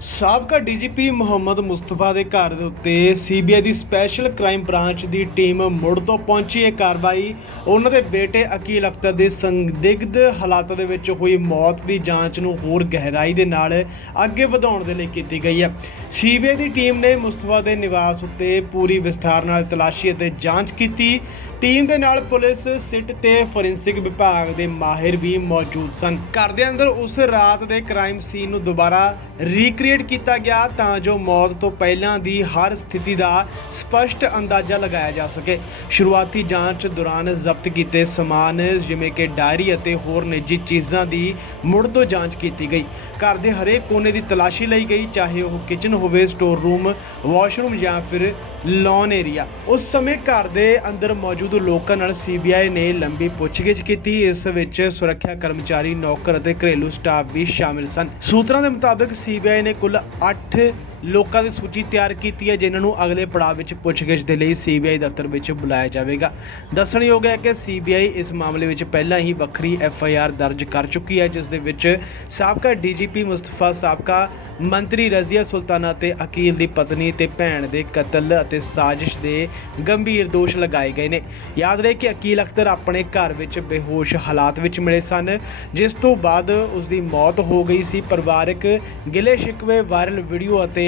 ਸਾਬਕਾ ਡੀਜੀਪੀ ਮੁਹੰਮਦ ਮੁਸਤਫਾ ਦੇ ਘਰ ਦੇ ਉੱਤੇ ਸੀਬੀਆਈ ਦੀ ਸਪੈਸ਼ਲ ਕ੍ਰਾਈਮ ਬ੍ਰਾਂਚ ਦੀ ਟੀਮ ਮੁੜ ਤੋਂ ਪਹੁੰਚੀ ਇਹ ਕਾਰਵਾਈ। ਉਹਨਾਂ ਦੇ ਬੇਟੇ ਅਕੀਲ ਅਖਤਰ ਦੀ ਸੰਦਿਗਧ ਹਾਲਾਤ ਦੇ ਵਿੱਚ ਹੋਈ ਮੌਤ ਦੀ ਜਾਂਚ ਨੂੰ ਹੋਰ ਗਹਿਰਾਈ ਦੇ ਨਾਲ ਅੱਗੇ ਵਧਾਉਣ ਦੇ ਲਈ ਕੀਤੀ ਗਈ ਹੈ। ਸੀਬੀਆਈ ਦੀ ਟੀਮ ਨੇ ਮੁਸਤਫਾ ਦੇ ਨਿਵਾਸ ਉੱਤੇ ਪੂਰੀ ਵਿਸਥਾਰ ਨਾਲ ਤਲਾਸ਼ੀ ਅਤੇ ਜਾਂਚ ਕੀਤੀ। ਟੀਮ ਦੇ ਨਾਲ ਪੁਲਿਸ, ਸਿੱਟ ਤੇ ਫੋਰੈਂਸਿਕ ਵਿਭਾਗ ਦੇ ਮਾਹਿਰ ਵੀ ਮੌਜੂਦ ਸਨ। ਘਰ ਦੇ ਅੰਦਰ ਉਸ ਰਾਤ ਦੇ ਕ੍ਰਾਈਮ ਸੀਨ ਨੂੰ ਦੁਬਾਰਾ ਰੀਕ੍ਰੀਏਟ ਕੀਤਾ ਗਿਆ ਤਾਂ ਜੋ ਮੌਤ ਤੋਂ ਪਹਿਲਾਂ ਦੀ ਹਰ ਸਥਿਤੀ ਦਾ ਸਪਸ਼ਟ ਅੰਦਾਜ਼ਾ ਲਗਾਇਆ ਜਾ ਸਕੇ। ਸ਼ੁਰੂਆਤੀ ਜਾਂਚ ਦੌਰਾਨ ਜ਼ਬਤ ਕੀਤੇ ਸਮਾਨ ਜਿਵੇਂ ਕਿ ਡਾਇਰੀ ਅਤੇ ਹੋਰ ਨਿੱਜੀ ਚੀਜ਼ਾਂ ਦੀ ਮੁੜ ਤੋਂ ਜਾਂਚ ਕੀਤੀ ਗਈ। ਘਰ ਦੇ ਹਰੇਕ ਕੋਨੇ ਦੀ ਤਲਾਸ਼ੀ ਲਈ ਗਈ, ਚਾਹੇ ਉਹ ਕਿਚਨ ਹੋਵੇ ਸਟੋਰ ਰੂਮ ਵਾਸ਼ਰੂਮ ਜਾਂ ਫਿਰ ਲੌਨ ਏਰੀਆ ਉਸ ਸਮੇਂ ਘਰ ਦੇ ਅੰਦਰ ਮੌਜੂਦ ਲੋਕਾਂ ਨਾਲ ਸੀਬੀਆਈ ਨੇ ਲੰਬੀ ਪੁੱਛਗਿੱਛ ਕੀਤੀ। ਇਸ ਵਿੱਚ ਸੁਰੱਖਿਆ ਕਰਮਚਾਰੀ, ਨੌਕਰ ਅਤੇ ਘਰੇਲੂ ਸਟਾਫ ਵੀ ਸ਼ਾਮਿਲ ਸਨ। ਸੂਤਰਾਂ ਦੇ ਮੁਤਾਬਕ ਸੀਬੀਆਈ ਨੇ ਕੁੱਲ 8 ਲੋਕਾਂ ਦੀ ਸੂਚੀ ਤਿਆਰ ਕੀਤੀ ਹੈ, ਜਿਨ੍ਹਾਂ ਨੂੰ ਅਗਲੇ ਪੜਾਅ ਵਿੱਚ ਪੁੱਛਗਿੱਛ ਦੇ ਲਈ ਸੀਬੀਆਈ ਦਫ਼ਤਰ ਵਿੱਚ ਬੁਲਾਇਆ ਜਾਵੇਗਾ। ਦੱਸਣਯੋਗ ਹੈ ਕਿ ਸੀਬੀਆਈ ਇਸ ਮਾਮਲੇ ਵਿੱਚ ਪਹਿਲਾਂ ਹੀ ਵੱਖਰੀ ਐਫ ਆਈ ਆਰ ਦਰਜ ਕਰ ਚੁੱਕੀ ਹੈ, ਜਿਸ ਦੇ ਵਿੱਚ ਸਾਬਕਾ ਡੀਜੀਪੀ ਮੁਸਤਫਾ, ਸਾਬਕਾ ਮੰਤਰੀ ਰਜ਼ੀਆ ਸੁਲਤਾਨਾ ਤੇ ਅਕੀਲ ਦੀ ਪਤਨੀ ਤੇ ਭੈਣ ਦੇ ਕਤਲ ਅਤੇ ਸਾਜ਼ਿਸ਼ ਦੇ ਗੰਭੀਰ ਦੋਸ਼ ਲਗਾਏ ਗਏ ਨੇ। ਯਾਦ ਰਹੇ ਕਿ ਅਕੀਲ ਅਖਤਰ ਆਪਣੇ ਘਰ ਵਿੱਚ ਬੇਹੋਸ਼ ਹਾਲਾਤ ਵਿੱਚ ਮਿਲੇ ਸਨ, ਜਿਸ ਤੋਂ ਬਾਅਦ ਉਸ ਦੀ ਮੌਤ ਹੋ ਗਈ ਸੀ। ਪਰਿਵਾਰਕ ਗਿਲੇ ਸ਼ਿਕਵੇ ਵਾਇਰਲ ਵੀਡੀਓ ਅਤੇ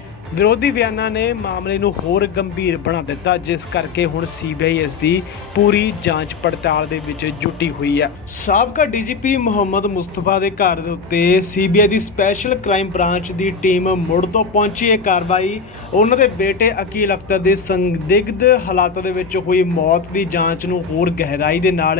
ਵਿਰੋਧੀ ਬਿਆਨਾਂ ਨੇ ਮਾਮਲੇ ਨੂੰ ਹੋਰ ਗੰਭੀਰ ਬਣਾ ਦਿੱਤਾ, ਜਿਸ ਕਰਕੇ ਹੁਣ ਸੀਬੀਆਈ ਇਸ ਦੀ ਪੂਰੀ ਜਾਂਚ ਪੜਤਾਲ ਦੇ ਵਿੱਚ ਜੁਟੀ ਹੋਈ ਹੈ। ਸਾਬਕਾ ਡੀਜੀਪੀ ਮੁਹੰਮਦ ਮੁਸਤਫਾ ਦੇ ਘਰ ਦੇ ਉੱਤੇ ਸੀਬੀਆਈ ਦੀ ਸਪੈਸ਼ਲ ਕ੍ਰਾਈਮ ਬ੍ਰਾਂਚ ਦੀ ਟੀਮ ਮੁੜ ਤੋਂ ਪਹੁੰਚੀ ਇਹ ਕਾਰਵਾਈ। ਉਹਨਾਂ ਦੇ ਬੇਟੇ ਅਕੀਲ ਅਖਤਰ ਦੇ ਸੰਦਿਗਧ ਹਾਲਾਤ ਦੇ ਵਿੱਚ ਹੋਈ ਮੌਤ ਦੀ ਜਾਂਚ ਨੂੰ ਹੋਰ ਗਹਿਰਾਈ ਦੇ ਨਾਲ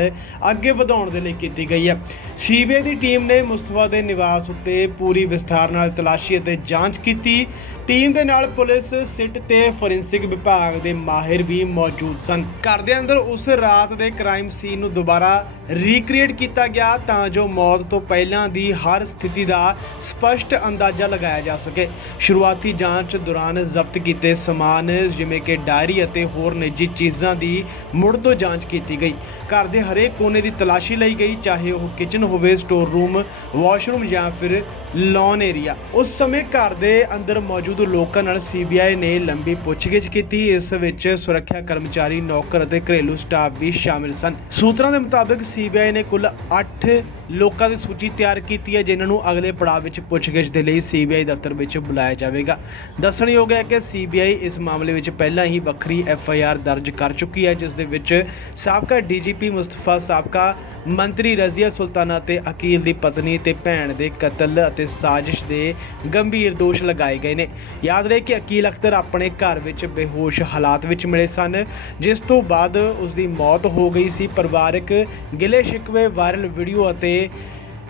ਅੱਗੇ ਵਧਾਉਣ ਦੇ ਲਈ ਕੀਤੀ ਗਈ ਹੈ। ਸੀਬੀਆਈ ਦੀ ਟੀਮ ਨੇ ਮੁਸਤਫਾ ਦੇ ਨਿਵਾਸ ਉੱਤੇ ਪੂਰੀ ਵਿਸਥਾਰ ਨਾਲ ਤਲਾਸ਼ੀ ਅਤੇ ਜਾਂਚ ਕੀਤੀ। ਟੀਮ ਦੇ ਨਾਲ ਪੁਲਿਸ ਸਿੱਟ ਤੇ ਫੋਰੈਂਸਿਕ ਵਿਭਾਗ ਦੇ ਮਾਹਿਰ ਵੀ ਮੌਜੂਦ ਸਨ। ਘਰ ਦੇ ਅੰਦਰ ਉਸ ਰਾਤ ਦੇ ਕ੍ਰਾਈਮ ਸੀਨ ਨੂੰ ਦੁਬਾਰਾ ਰੀਕ੍ਰੀਏਟ ਕੀਤਾ ਗਿਆ ਤਾਂ ਜੋ ਮੌਤ ਤੋਂ ਪਹਿਲਾਂ ਦੀ ਹਰ ਸਥਿਤੀ ਦਾ ਸਪਸ਼ਟ ਅੰਦਾਜ਼ਾ ਲਗਾਇਆ ਜਾ ਸਕੇ। ਸ਼ੁਰੂਆਤੀ ਜਾਂਚ ਦੌਰਾਨ ਜ਼ਬਤ ਕੀਤੇ ਸਮਾਨ, ਜਿਵੇਂ ਕਿ ਡਾਇਰੀ ਅਤੇ ਹੋਰ ਨਿੱਜੀ ਚੀਜ਼ਾਂ ਦੀ ਮੁੜ ਤੋਂ ਜਾਂਚ ਕੀਤੀ ਗਈ। ਘਰ ਦੇ ਹਰੇਕ ਕੋਨੇ ਦੀ ਤਲਾਸ਼ੀ ਲਈ ਗਈ, ਚਾਹੇ ਉਹ ਕਿਚਨ ਹੋਵੇ, ਸਟੋਰ ਰੂਮ, ਵਾਸ਼ਰੂਮ ਜਾਂ ਫਿਰ ਲੌਨ ਏਰੀਆ ਉਸ ਸਮੇਂ ਘਰ ਦੇ ਅੰਦਰ ਮੌਜੂਦ ਲੋਕਾਂ ਨਾਲ ਸੀਬੀਆਈ ਨੇ ਲੰਬੀ ਪੁੱਛਗਿੱਛ ਕੀਤੀ। ਇਸ ਵਿੱਚ ਸੁਰੱਖਿਆ ਕਰਮਚਾਰੀ, ਨੌਕਰ ਅਤੇ ਘਰੇਲੂ ਸਟਾਫ ਵੀ ਸ਼ਾਮਿਲ ਸਨ। ਸੂਤਰਾਂ ਦੇ ਮੁਤਾਬਕ ਸੀਬੀਆਈ ਨੇ ਕੁੱਲ 8 ਲੋਕਾਂ ਦੀ ਸੂਚੀ ਤਿਆਰ ਕੀਤੀ ਹੈ, ਜਿਨ੍ਹਾਂ ਨੂੰ ਅਗਲੇ ਪੜਾਅ ਵਿੱਚ ਪੁੱਛਗਿੱਛ ਦੇ ਲਈ ਸੀਬੀਆਈ ਦਫ਼ਤਰ ਵਿੱਚ ਬੁਲਾਇਆ ਜਾਵੇਗਾ। ਦੱਸਣਯੋਗ ਹੈ ਕਿ ਸੀਬੀਆਈ ਇਸ ਮਾਮਲੇ ਵਿੱਚ ਪਹਿਲਾਂ ਹੀ ਵੱਖਰੀ ਐਫ ਆਈ ਆਰ ਦਰਜ ਕਰ ਚੁੱਕੀ ਹੈ, ਜਿਸ ਦੇ ਵਿੱਚ ਸਾਬਕਾ ਡੀਜੀਪੀ ਮੁਸਤਫਾ, ਸਾਬਕਾ ਮੰਤਰੀ ਰਜ਼ੀਆ ਸੁਲਤਾਨਾ ਤੇ ਅਕੀਲ ਦੀ ਪਤਨੀ ਤੇ ਭੈਣ ਦੇ ਕਤਲ ਅਤੇ ਸਾਜ਼ਿਸ਼ ਦੇ ਗੰਭੀਰ ਦੋਸ਼ ਲਗਾਏ ਗਏ ਨੇ। ਯਾਦ ਰਹੇ ਕਿ ਅਕੀਲ ਅਖਤਰ ਆਪਣੇ ਘਰ ਵਿੱਚ ਬੇਹੋਸ਼ ਹਾਲਾਤ ਵਿੱਚ ਮਿਲੇ ਸਨ, ਜਿਸ ਤੋਂ ਬਾਅਦ ਉਸ ਦੀ ਮੌਤ ਹੋ ਗਈ ਸੀ। ਪਰਿਵਾਰਕ ਗਿਲੇ ਸ਼ਿਕਵੇ ਵਾਇਰਲ ਵੀਡੀਓ ਅਤੇ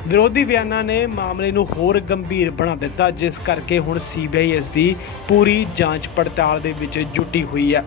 ਵਿਰੋਧੀ ਬਿਆਨਾਂ ਨੇ ਮਾਮਲੇ ਨੂੰ ਹੋਰ ਗੰਭੀਰ ਬਣਾ ਦਿੱਤਾ, ਜਿਸ ਕਰਕੇ ਹੁਣ ਸੀਬੀਆਈ ਇਸ ਦੀ ਪੂਰੀ ਜਾਂਚ ਪੜਤਾਲ ਦੇ ਵਿੱਚ ਜੁਟੀ ਹੋਈ ਹੈ।